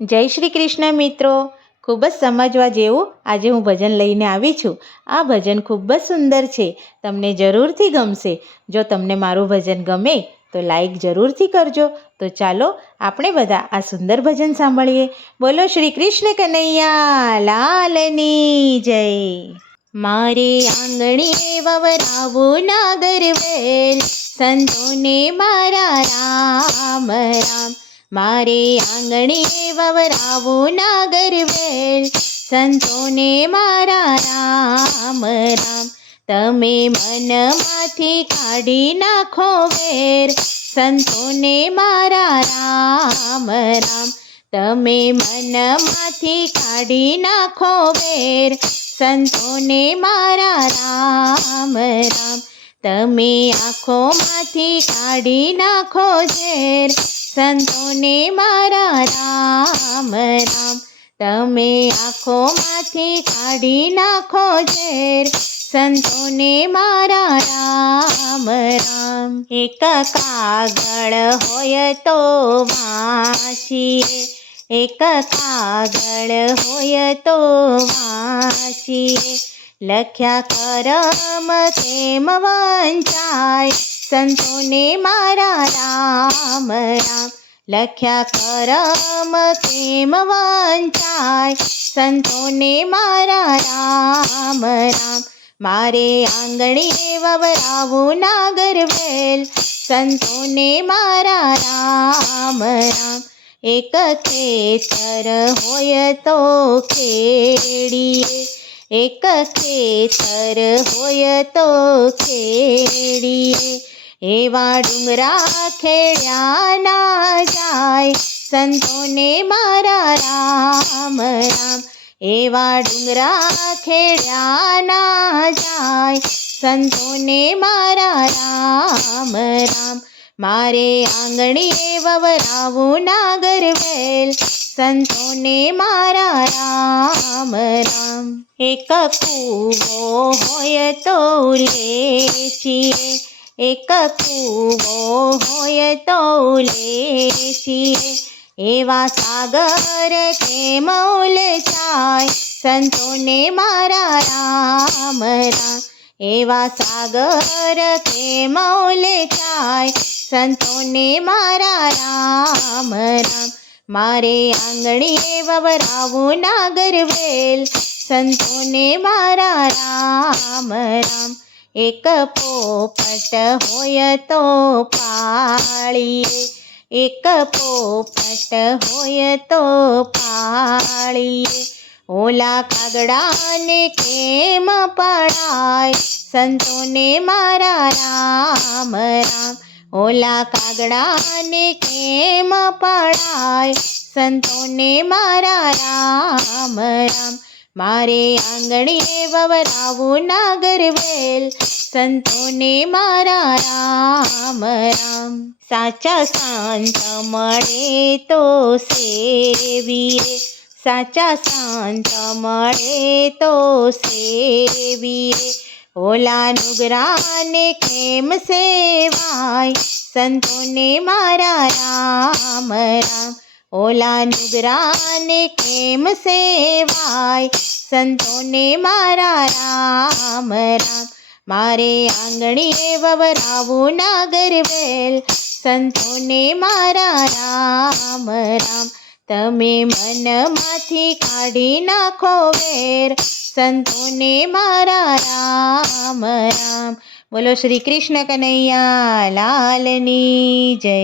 જય શ્રી કૃષ્ણ મિત્રો. ખૂબ જ સમજવા જેવું આજે હું ભજન લઈને આવી છું. આ ભજન ખૂબ જ સુંદર છે, તમને જરૂરથી ગમશે. જો તમને મારું ભજન ગમે તો લાઈક જરૂરથી કરજો. તો ચાલો આપણે બધા આ સુંદર ભજન સાંભળીએ. બોલો શ્રી કૃષ્ણ કનૈયા લાલની જય. મારે આંગણે વવરાવું નાગરવેલ, સંતોને મારા રામ રામ. મારે આંગણે વવરાવું નાગરવેલ, સંતોને મારા રામ રામ. તમે મનમાંથી કાઢી નાખો વેર, સંતોને મારા રામ રામ. તમે મનમાંથી કાઢી નાખો વેર, સંતોને મારા રામ રામ. તમે આંખોમાંથી કાઢી નાખો ઝેર, સંતોને મારા રામ રામ. તમે આંખોમાંથી કાઢી નાખો ઝેર, સંતોને મારા રામ રામ. એક કાગળ હોય તો વાંચીએ, એક કાગળ હોય તો વાંચીએ. લખ્યા કરમ કેમ વંચાય, સંતોને મારા રામ રામ. લખ્યા કરમ કેમ વંચાય, સંતોને મારા રામ રામ. મારે આંગણે વવરાવું નાગરવેલ, સંતોને મારા રામ રામ. એક ખેતર હોય તો ખેડીએ, એક ખેતર હોય તો ખેડીએ. એવા ડુંગરા ખેડ્યા ના જાય, સંતોને મારા રામ રામ. એવા ડુંગરા ખેડ્યા ના જાય, સંતોને મારા રામ રામ. મારે આંગણે વવરાવું નાગરવેલ, સંતોને મારા રામ રામ. એક કૂવો હોય તો લેચીએ, એક કૂવો હોય તો લેચીએ. એવા સાગર કેમ ઉલચાય, સંતોને મારા રામ રામ. એવા સાગર કેમ ઉલચાય, સંતોને મારા રામ રામ. મારે આંગણે વવરાવું નાગરવેલ, સંતોને મારા રામ રામ. એક પોપટ હોય તો પાળીએ, એક પોપટ હોય તો પાળીએ. ઓલા કાગડાને કેમ પડાય, સંતોને મારા રામ રામ. ઓલા કાગડાને કેમ પડાય, સંતોને મારા રામ રામ. મારે આંગણે વવરાવું નાગરવેલ, સંતોને મારા રામ રામ. સાચા સંત મળે તો સેવીએ, સાચા સંત મળે તો સેવીએ. ઓલા નુગરાને કેમ સેવાય, સંતોને મારા રામ રામ. ઓલા નુગરાને કેમ સેવાય, સંતોને મારા રામ રામ. મારે આંગણે વવરાવું નાગરવેલ, સંતોને મારા રામ રામ. તમે મનમાંથી કાઢી નાખો વેર, સંતોને મારા રામ રામ. બોલો શ્રી કૃષ્ણ કનૈયા લાલની જય.